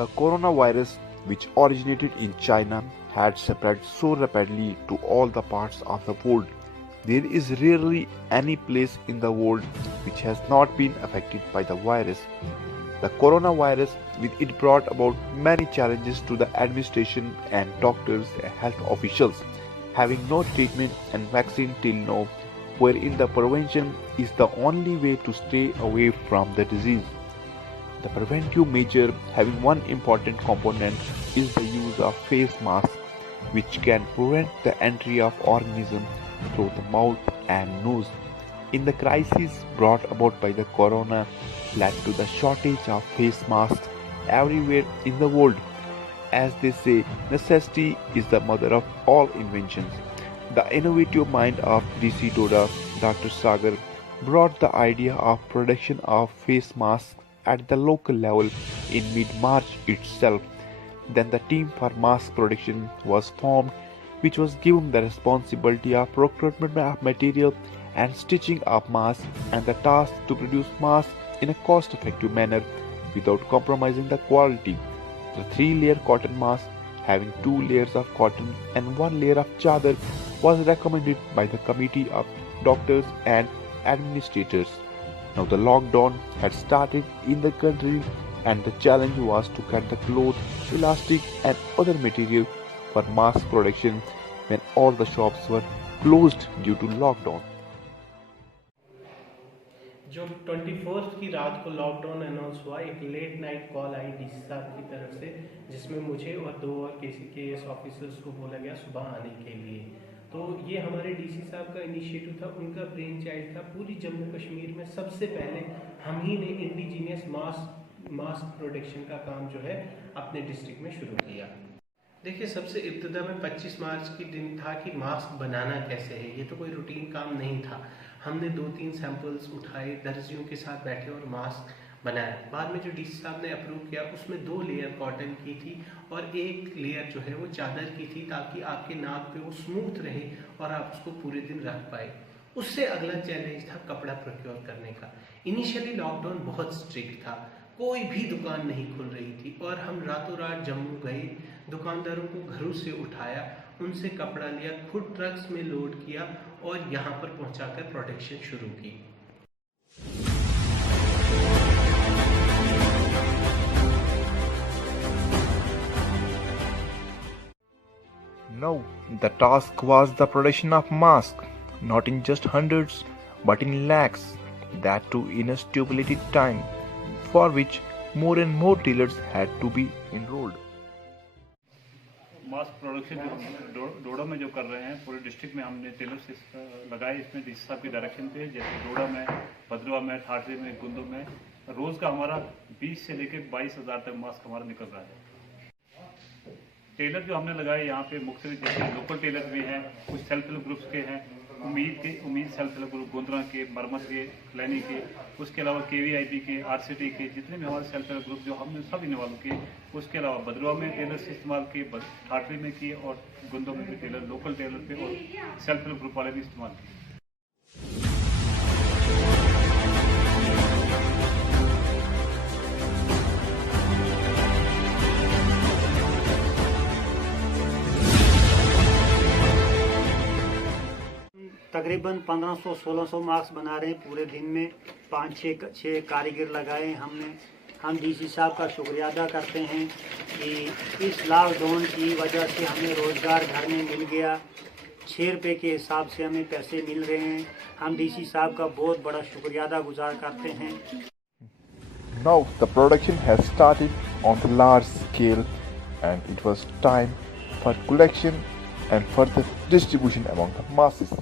The coronavirus, which originated in China, had spread so rapidly to all the parts of the world. There is rarely any place in the world which has not been affected by the virus. The coronavirus, with it brought about many challenges to the administration and doctors and health officials, having no treatment and vaccine till now, wherein the prevention is the only way to stay away from the disease. The preventive measure having one important component is the use of face masks, which can prevent the entry of organism through the mouth and nose. In the crisis brought about by the corona led to the shortage of face masks everywhere in the world. As they say, necessity is the mother of all inventions. The innovative mind of DC Doda, Dr. Sagar, brought the idea of production of face masks at the local level in mid-March itself. Then the team for mask production was formed, which was given the responsibility of procurement of material and stitching of masks and the task to produce masks in a cost-effective manner without compromising the quality. The three-layer cotton mask, having 2 layers of cotton and 1 layer of chadar, was recommended by the committee of doctors and administrators. Now the lockdown had started in the country and the challenge was to cut the cloth, elastic and other material for mask production when all the shops were closed due to lockdown. जो 21 की रात को lockdown announce हुआ, एक late night call आई DC साहब की तरफ से, जिसमें मुझे और 2 और केएस ऑफिसर्स को बोला गया सुबह आने के लिए। तो ये हमारे डीसी साहब का इनिशिएटिव था, उनका ब्रेन चाइल्ड था। पूरी जम्मू कश्मीर में सबसे पहले हम ही ने इंडिजीनियस मास्क प्रोडक्शन का काम जो है अपने डिस्ट्रिक्ट में शुरू किया। देखिए, सबसे इब्तदा में 25 मार्च के दिन था कि मास्क बनाना कैसे है। ये तो कोई रूटीन काम नहीं था। हमने 2-3 सैंपल्स उठाए, दर्जियों के साथ बैठे और मास्क बनाया। बाद में जो डीसी साहब ने अप्रूव किया, उसमें 2 लेयर कॉटन की थी और 1 लेयर जो है वो चादर की थी, ताकि आपके नाक पे वो स्मूथ रहे और आप उसको पूरे दिन रख पाए। उससे अगला चैलेंज था कपड़ा प्रोक्योर करने का। इनिशियली लॉकडाउन बहुत स्ट्रिक्ट था, कोई भी दुकान नहीं खुल रही थी और हम रातों रात जम्मू गए, दुकानदारों को घरों से उठाया, उनसे कपड़ा लिया, खुद ट्रक्स में लोड किया और यहाँ पर पहुँचाकर प्रोडक्शन शुरू की। Now, the task was the production of masks, not in just hundreds, but in lakhs, that too in a stipulated time, for which more and more tailors had to be enrolled. Mask production Doda में जो कर रहे हैं, पूरे district में हमने Taylor से लगाए। इसमें डीसी साहब की डायरेक्शन पे, जैसे डोडा में, भद्रवा में, ठाठरी में, गुंदो में रोज़ का हमारा 20 से लेकर 22,000 तक मास्क हमारा निकल रहा है। टेलर जो हमने लगाए यहाँ पे मुख्तलिफ, जैसे लोकल टेलर भी हैं, कुछ सेल्फ हेल्प ग्रुप्स के हैं, उम्मीद सेल्फ हेल्प ग्रुप गोंदरा के, मरमत के, क्लैनी के, उसके अलावा KVIP के, RCT के, जितने भी हमारे सेल्फ हेल्प ग्रुप जो हमने सब इन्वॉल्व किए। उसके अलावा भद्रवा में टेलर से इस्तेमाल किए, ठाठरी में किए और गुंदो में भी टेलर, लोकल टेलर पे और सेल्फ हेल्प ग्रुप वाले भी इस्तेमाल किए। तकरीबन 1500-1600 मास्क बना रहे हैं पूरे दिन में। 5-6 कारीगर लगाए हमने। हम डीसी साहब का शुक्रिया अदा करते हैं कि इस लॉकडाउन की वजह से हमें रोज़गार घर में मिल गया। 6 रुपये के हिसाब से हमें पैसे मिल रहे हैं। हम डीसी साहब का बहुत बड़ा शुक्रिया अदा गुजार करते हैं। Now the production has started on the large scale and it was time for collection and further distribution among the masses.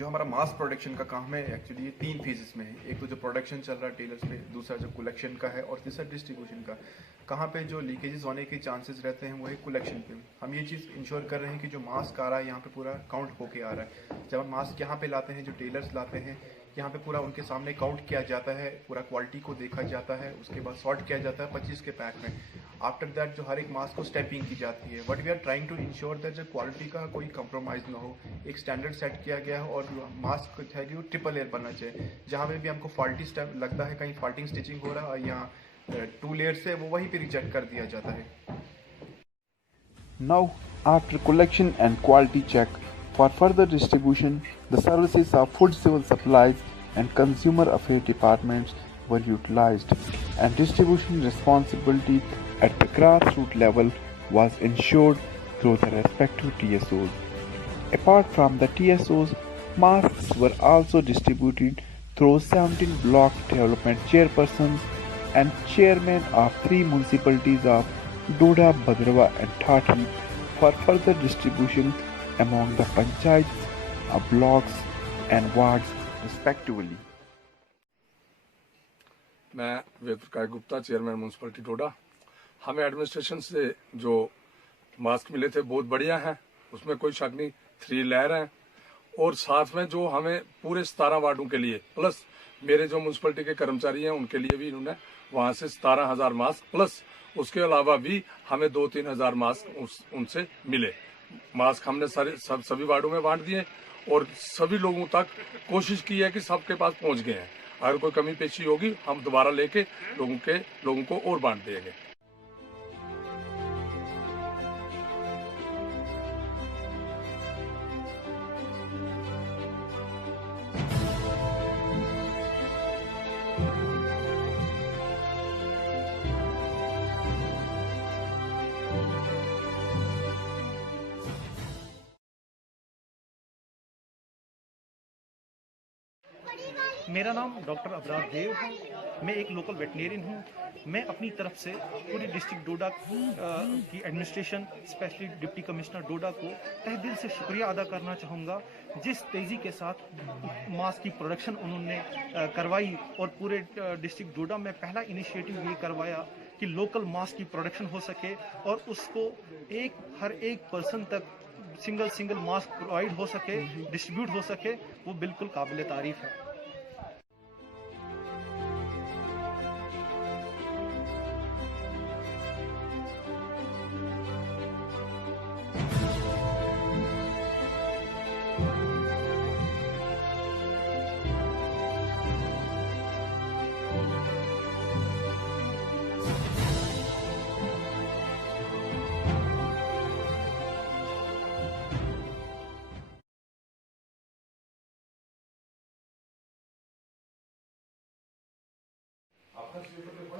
जो हमारा मास प्रोडक्शन का काम है एक्चुअली ये 3 फेजेस में है। एक तो जो प्रोडक्शन चल रहा है टेलर्स पे, दूसरा जो कलेक्शन का है और तीसरा डिस्ट्रीब्यूशन का। कहाँ पे जो लीकेजेस होने के चांसेस रहते हैं वो है कलेक्शन पे। हम ये चीज़ इंश्योर कर रहे हैं कि जो मास्क आ रहा है यहाँ पे पूरा काउंट होके आ रहा है। जब हम मास्क यहाँ पे लाते हैं, जो टेलर्स लाते हैं यहाँ पे पूरा उनके सामने काउंट किया जाता है, पूरा क्वालिटी को देखा जाता है, उसके बाद सॉर्ट किया जाता है 25 के पैक में। आफ्टर दैट जो हर एक मास्क को स्टैंपिंग की जाती है। But we are trying to ensure that जो क्वालिटी का कोई कंप्रोमाइज़ ना हो। एक स्टैंडर्ड सेट किया गया है और मास्क है कि वो ट्रिपल लेयर बनना चाहिए। जहाँ पे भी हमको फॉल्टी स्टैम्प लगता है, कहीं फॉल्टिंग स्टिचिंग हो रहा है और यहाँ 2 लेयर से वो वहीं पे रिजेक्ट कर दिया जाता है। Now, after collection and quality check, for further distribution, the services of Food Civil Supplies and Consumer Affairs departments were utilized, and distribution responsibility at the grassroots level was ensured through the respective TSOs. Apart from the TSOs, masks were also distributed through 17 block development chairpersons and chairmen of 3 municipalities of Doda, Bhadrava and Thati for further distribution among the panchayats, blocks and wards respectively. मैं Ved Prakash Gupta, chairman municipality डोडा। हमें administration से जो mask मिले थे बहुत बढ़िया हैं, उसमें कोई शक नहीं। 3 लेयर हैं और साथ में जो हमें पूरे 17 वार्डों के लिए प्लस मेरे जो म्यूनसिपलिटी के कर्मचारी हैं उनके लिए भी इन्होंने वहाँ से 17,000 मास्क प्लस उसके अलावा भी हमें 2-3 हज़ार मास्क उनसे मिले। मास्क हमने सभी वार्डों में बांट दिए और सभी लोगों तक कोशिश की है कि सबके पास पहुंच गए हैं। अगर कोई कमी पेशी होगी हम दोबारा लेके लोगों को और बांट देंगे। मेरा नाम डॉक्टर अबरार देव है। मैं एक लोकल वेटनेरियन हूँ। मैं अपनी तरफ से पूरी डिस्ट्रिक्ट डोडा की एडमिनिस्ट्रेशन, स्पेशली डिप्टी कमिश्नर डोडा को तहे दिल से शुक्रिया अदा करना चाहूँगा। जिस तेज़ी के साथ मास्क की प्रोडक्शन उन्होंने करवाई और पूरे डिस्ट्रिक्ट डोडा में पहला इनिशिएटिव ये करवाया कि लोकल मास्क की प्रोडक्शन हो सके और उसको हर एक पर्सन तक सिंगल मास्क प्रोवाइड हो सके, डिस्ट्रीब्यूट हो सके, वो बिल्कुल काबिल तारीफ़ है।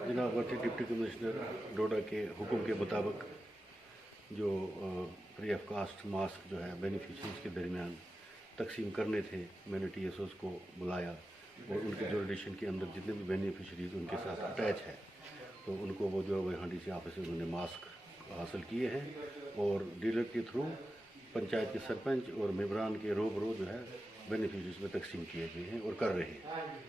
जनाब डिप्टी कमिश्नर डोडा के हुक्म के मुताबिक जो फ्री ऑफ कास्ट मास्क जो है बेनिफिशरीज के दरमियान तकसीम करने थे, मैंने TSOs को बुलाया और उनके जुरिडिक्शन के अंदर जितने भी बेनिफिशरीज उनके साथ अटैच है तो उनको वो जो है DC ऑफिस से उन्होंने मास्क हासिल किए हैं और डीलर के थ्रू पंचायत के सरपंच और मेंबरान के रोबरो जो है बेनिफिशरीज में तकसीम किए गए हैं और कर रहे हैं।